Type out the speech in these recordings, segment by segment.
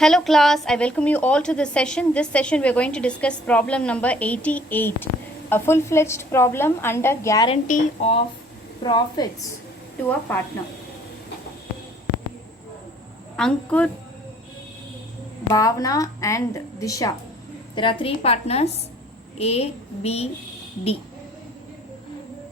Hello class, I welcome you all to this session. This session we are going to discuss problem number 88. A full-fledged problem under guarantee of profits to a partner. Ankur, Bhavna and Disha. There are three partners A, B, D.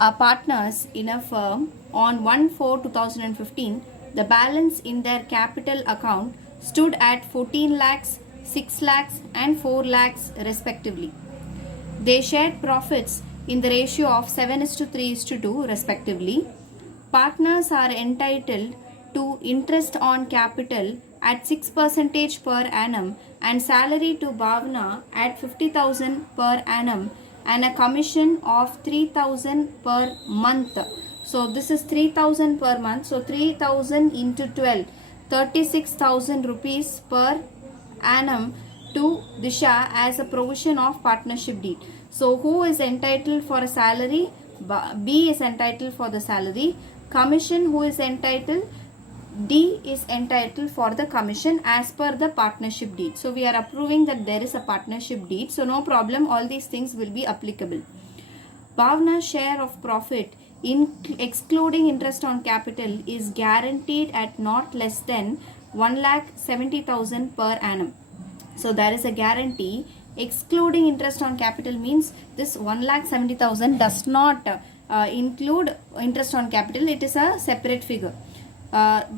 Are partners in a firm. On 1/4/2015, the balance in their capital account stood at 14 lakhs, 6 lakhs and 4 lakhs respectively. They shared profits in the ratio of 7:3:2 respectively. Partners are entitled to interest on capital at 6% per annum and salary to Bhavna at 50,000 per annum and a commission of 3,000 per month. So this is 3,000 per month. So 3,000 into 12, 36,000 rupees per annum to Disha as a provision of partnership deed. So who is entitled for a salary? B is entitled for the salary. Commission, who is entitled? D is entitled for the commission as per the partnership deed. So we are approving that there is a partnership deed. So no problem, all these things will be applicable. Bhavna's share of profit excluding interest on capital is guaranteed at not less than 1,70,000 per annum. So there is a guarantee. Excluding interest on capital means this 1,70,000 does not include interest on capital. It is a separate figure.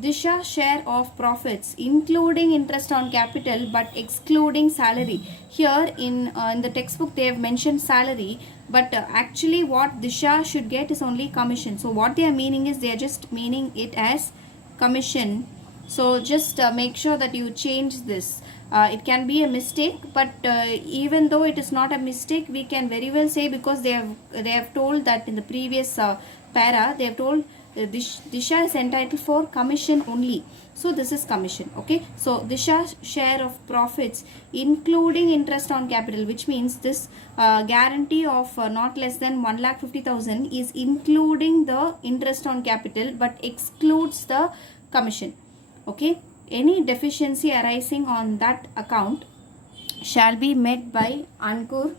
Disha's share of profits including interest on capital but excluding salary. Here in the textbook they have mentioned salary, but actually what Disha should get is only commission. So what they are meaning is they are just meaning it as commission. So just make sure that you change this. It can be a mistake, but even though it is not a mistake, we can very well say, because they have told that in the previous para they have told Disha is entitled for commission only. So this is commission. Okay, so Disha's share of profits including interest on capital, which means this guarantee of not less than 1,50,000 is including the interest on capital but excludes the commission. Okay, any deficiency arising on that account shall be met by Ankur.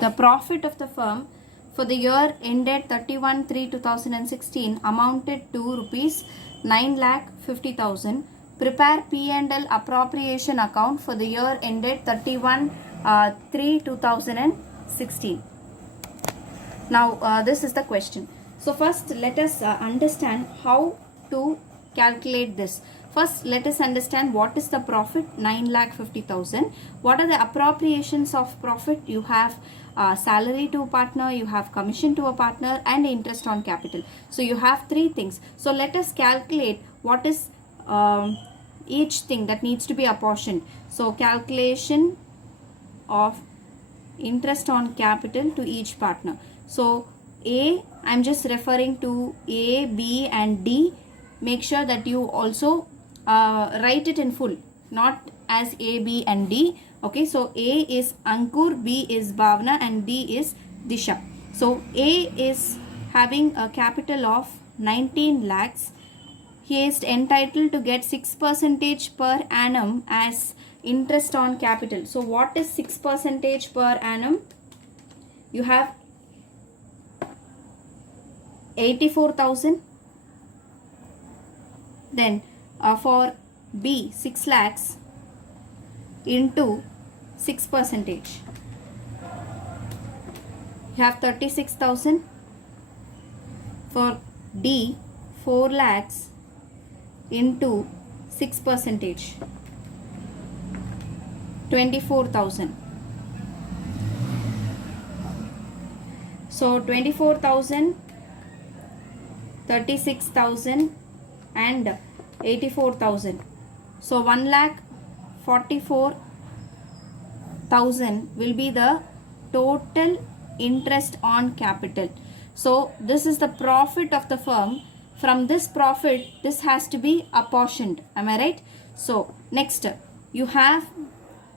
The profit of the firm for the year ended 31/3/2016 amounted to rupees 9,50,000. Prepare P&L appropriation account for the year ended 31/3/2016. Now this is the question. So first let us understand how to calculate this. First let us understand what is the profit, 9,50,000. What are the appropriations of profit? You have salary to a partner, you have commission to a partner and interest on capital. So you have three things. So let us calculate what is each thing that needs to be apportioned. So calculation of interest on capital to each partner. So A, I am just referring to A, B and D. Make sure that you also write it in full, not as A, B and D. Okay, so A is Ankur, B is Bhavna and D is Disha. So A is having a capital of 19 lakhs. He is entitled to get 6% per annum as interest on capital. So what is 6% per annum? You have 84,000. Then for B, 6 lakhs into 6%. You have 36,000. For D, 4 lakhs into 6%. 24,000. So 24,000, 36,000 and 84,000. So 1,44,000 will be the total interest on capital. So this is the profit of the firm. From this profit, this has to be apportioned. Am I right? So next you have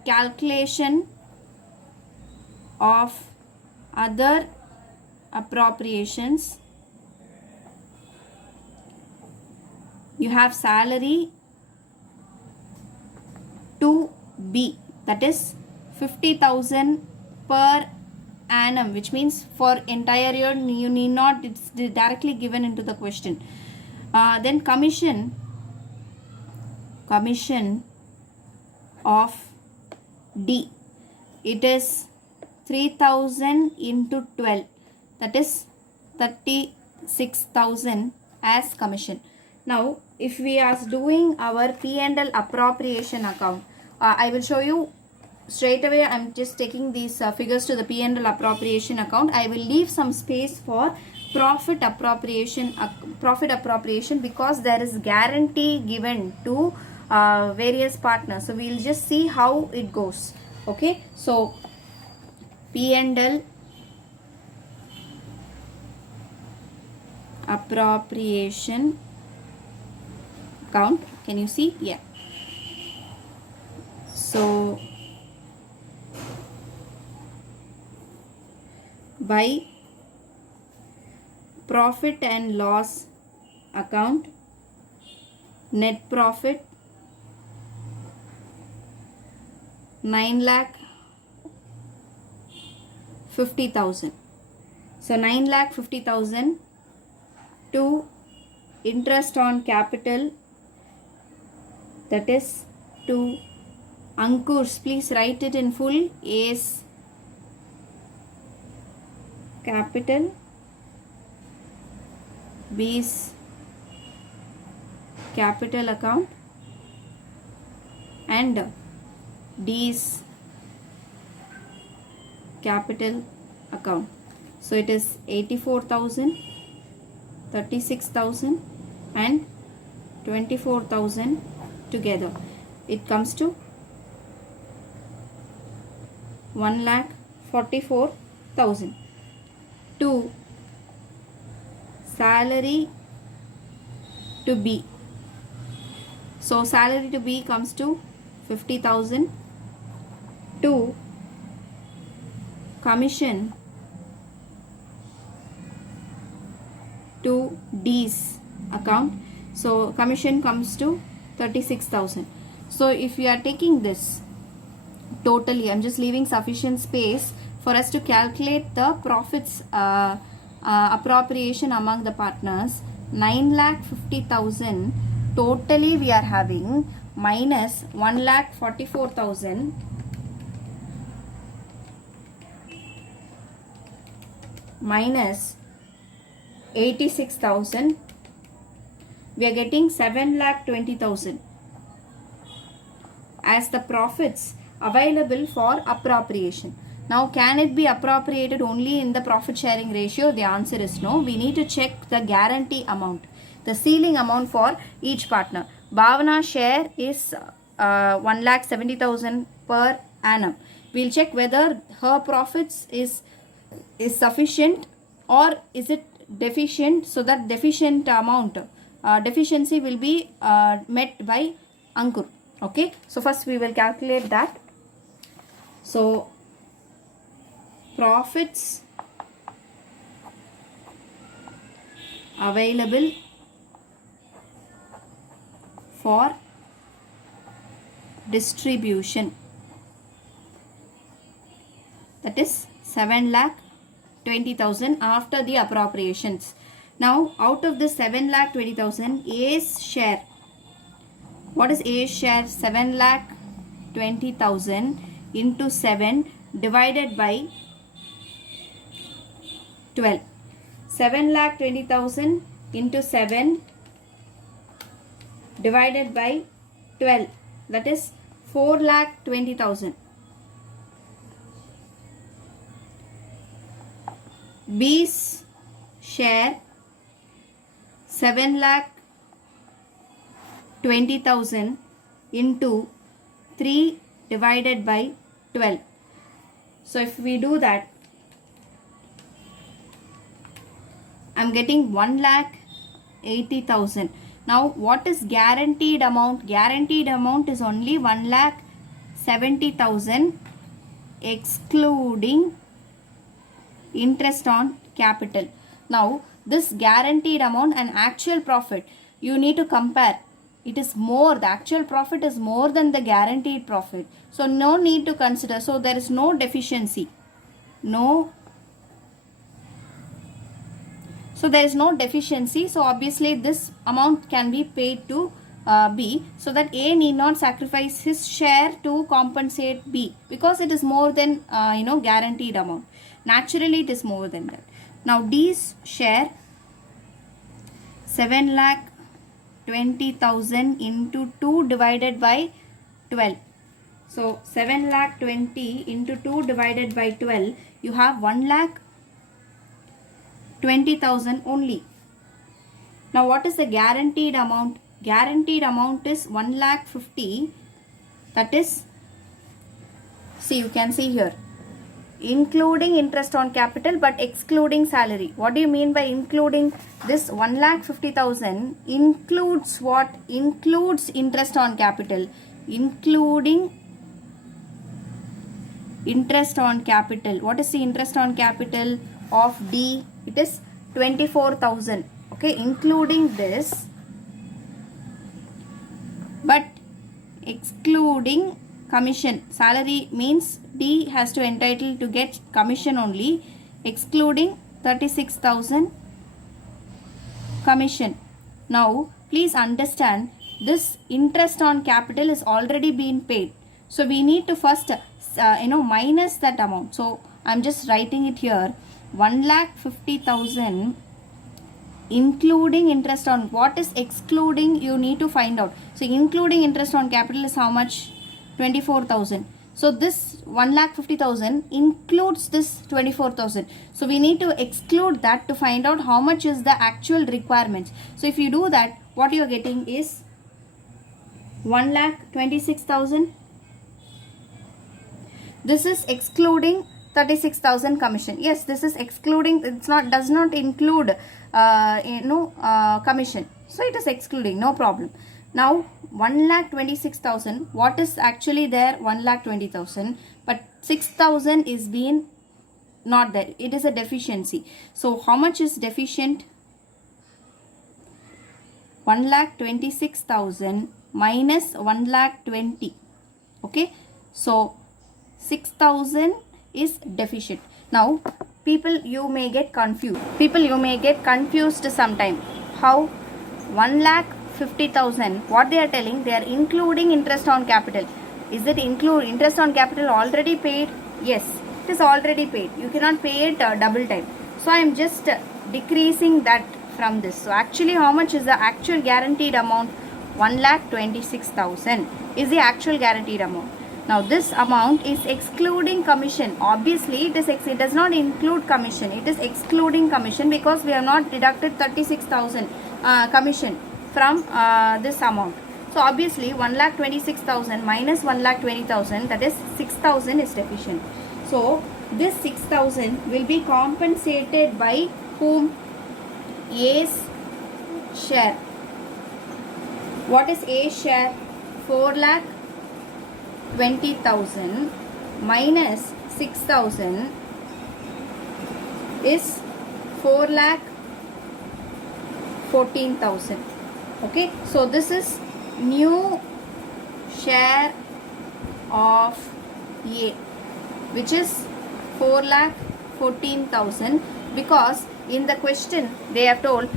calculation of other appropriations. You have salary to B, that is 50,000 per annum, which means for entire year you need not, it's directly given into the question. Then commission of D, it is 3,000 into 12, that is 36,000 as commission. Now if we are doing our P&L appropriation account, I will show you straight away. I am just taking these figures to the P&L appropriation account. I will leave some space for profit appropriation because there is guarantee given to various partners. So we will just see how it goes. Okay, so P&L appropriation account, can you see? Yeah. So by profit and loss account, net profit 9,50,000. So 9,50,000 to interest on capital, that is to Ankur's, please write it in full, A's capital, B's capital account, and D's capital account. So it is 84,000, 36,000 and 24,000 together. It comes to 1,44,000. To salary to B. So salary to B comes to 50,000. To commission to D's account. So commission comes to 36,000. So if we are taking this totally, I'm just leaving sufficient space for us to calculate the profits appropriation among the partners. 9,50,000 totally we are having, minus 1,44,000 minus 86,000, we are getting 7,20,000 as the profits available for appropriation. Now can it be appropriated only in the profit sharing ratio? The answer is no. We need to check the guarantee amount, the ceiling amount for each partner. Bhavana's share is 1,70,000 per annum. We'll check whether her profits is sufficient or is it deficient, so that deficient amount, deficiency will be met by Ankur. Okay, so first we will calculate that. So profits available for distribution, that is 7,20,000 after the appropriations. Now out of the 7,20,000, A's share, what is A's share? 7,20,000 into 7 divided by 12. 7,20,000 into 7 divided by 12, that is 4,20,000. B's share 7,20,000 into 3 divided by 12. So if we do that, I'm getting 1,80,000. Now what is guaranteed amount? Guaranteed amount is only 1,70,000 excluding interest on capital. Now this guaranteed amount and actual profit, you need to compare. it is more, the actual profit is more than the guaranteed profit. So no need to consider. So there is no deficiency. So there is no deficiency. So obviously this amount can be paid to B, so that A need not sacrifice his share to compensate B, because it is more than guaranteed amount. Naturally it is more than that. Now D's share 7,20,000 into 2 divided by 12. So 7,20,000 into 2 divided by 12, you have 1,20,000 only. Now what is the guaranteed amount? Guaranteed amount is 1,50,000. That is, see, you can see here, including interest on capital but excluding salary. What do you mean by including? This 1,50,000 includes what? Includes interest on capital. Including interest on capital. What is the interest on capital of D? It is 24,000. Okay, including this, but excluding commission. Salary means D has to entitle to get commission only, excluding 36,000 commission. Now please understand, this interest on capital is already been paid. So we need to first minus that amount. So I'm just writing it here, 1,50,000 including interest on, what is excluding, you need to find out. So including interest on capital is how much? 24,000. So this 1,50,000 includes this 24,000. So we need to exclude that to find out how much is the actual requirements. So if you do that, what you are getting is 1,26,000. This is excluding 36,000 commission. Yes, this is excluding, it's not, does not include commission. So it is excluding, no problem. Now 1,26,000, what is actually there? 1,20,000, but 6,000 is being not there. It is a deficiency. So how much is deficient? 1,26,000 minus 1,20,000. Okay, so 6,000 is deficient. Now people, you may get confused. Sometime. How? 1,50,000, what they are telling, they are including interest on capital. Is it include interest on capital already paid? Yes, it is already paid. You cannot pay it double time. So I am just decreasing that from this. So actually how much is the actual guaranteed amount? 1,26,000 is the actual guaranteed amount. Now this amount is excluding commission. Obviously it does not include commission. It is excluding commission because we have not deducted 36,000 commission from this amount. So obviously 1,26,000 minus 1,20,000, that is 6,000 is deficient. So this 6,000 will be compensated by whom? A's share. What is A's share? 4,20,000 minus 6,000 is 4,14,000. Okay, so this is new share of A, which is 4,14,000, because in the question they have told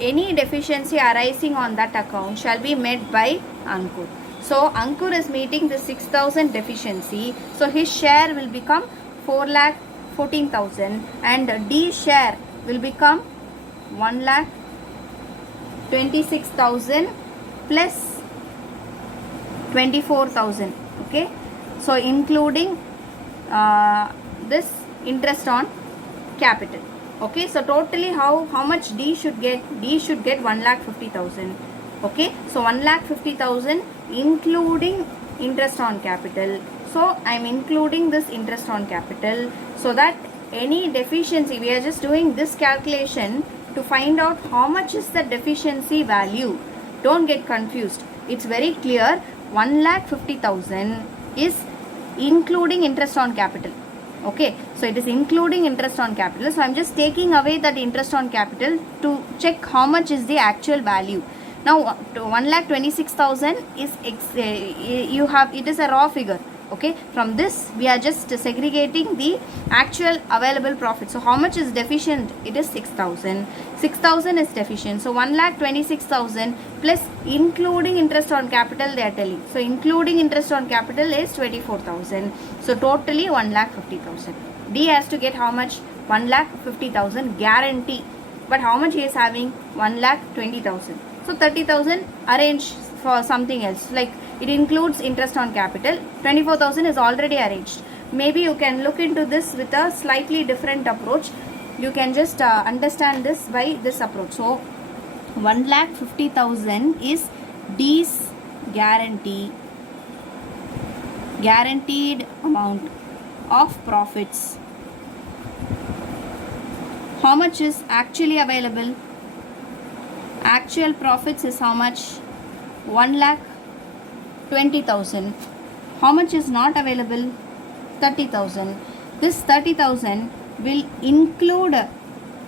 any deficiency arising on that account shall be met by Ankur. So Ankur is meeting the 6,000 deficiency, so his share will become 4,14,000 and D share will become 1,26,000 plus 24,000. Okay, so including this interest on capital. Okay, so totally how much D should get? D should get 1,50,000. Okay, so 1,50,000 including interest on capital. So I am including this interest on capital, so that any deficiency, we are just doing this calculation to find out how much is the deficiency value. Don't get confused. It's very clear. 1,50,000 is including interest on capital. Okay, so it is including interest on capital. So I am just taking away that interest on capital to check how much is the actual value. Now to 1,26,000 is you have, it is a raw figure. Okay, from this we are just segregating the actual available profit. So how much is deficient? It is 6,000. 6,000 is deficient. So 1,26,000 plus including interest on capital they are telling. So including interest on capital is 24,000. So totally 1,50,000. D has to get how much? 1,50,000 guarantee. But how much he is having? 1,20,000. So 30,000 arrange for something else, like it includes interest on capital. 24,000 is already arranged. Maybe you can look into this with a slightly different approach. You can just understand this by this approach. So 1,50,000 is D's guaranteed amount of profits. How much is actually available? Actual profits is how much? 1,20,000. How much is not available? 30,000. This 30,000 will include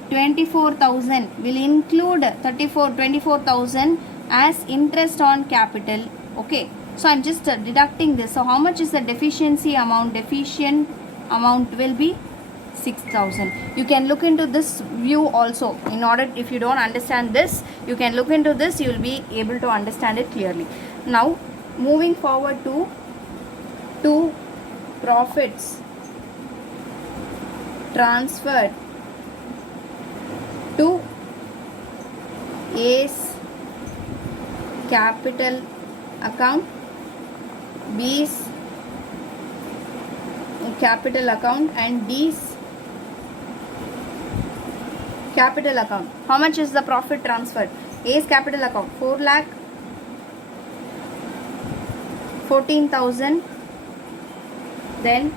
24,000. Will include 24,000 as interest on capital. Okay. So I'm just deducting this. So how much is the deficiency amount? Deficient amount will be 6,000. You can look into this view also. In order, if you don't understand this, you can look into this, you will be able to understand it clearly. Now moving forward to profits transferred to A's capital account, B's capital account and D's capital account. How much is the profit transferred? A's capital account 4,14,000, then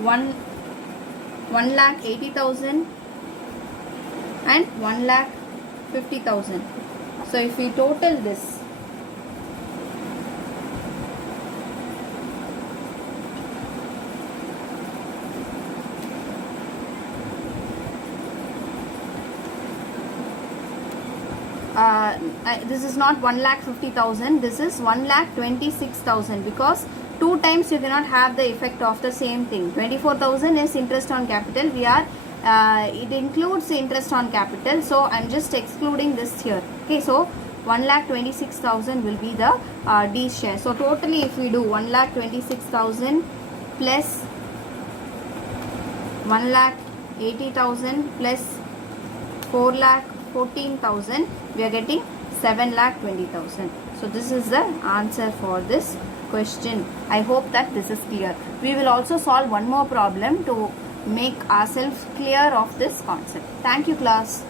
1,80,000 and 1,50,000. So if we total this, this is not 1,50,000, this is 1,26,000, because two times you cannot have the effect of the same thing. 24,000 is interest on capital. We are it includes interest on capital, so I'm just excluding this here. Okay, so 1,26,000 will be the D share. So totally if we do 1,26,000 plus 1,80,000 plus 4,14,000, we are getting 7,20,000. So this is the answer for this question. I hope that this is clear. We will also solve one more problem to make ourselves clear of this concept. Thank you, class.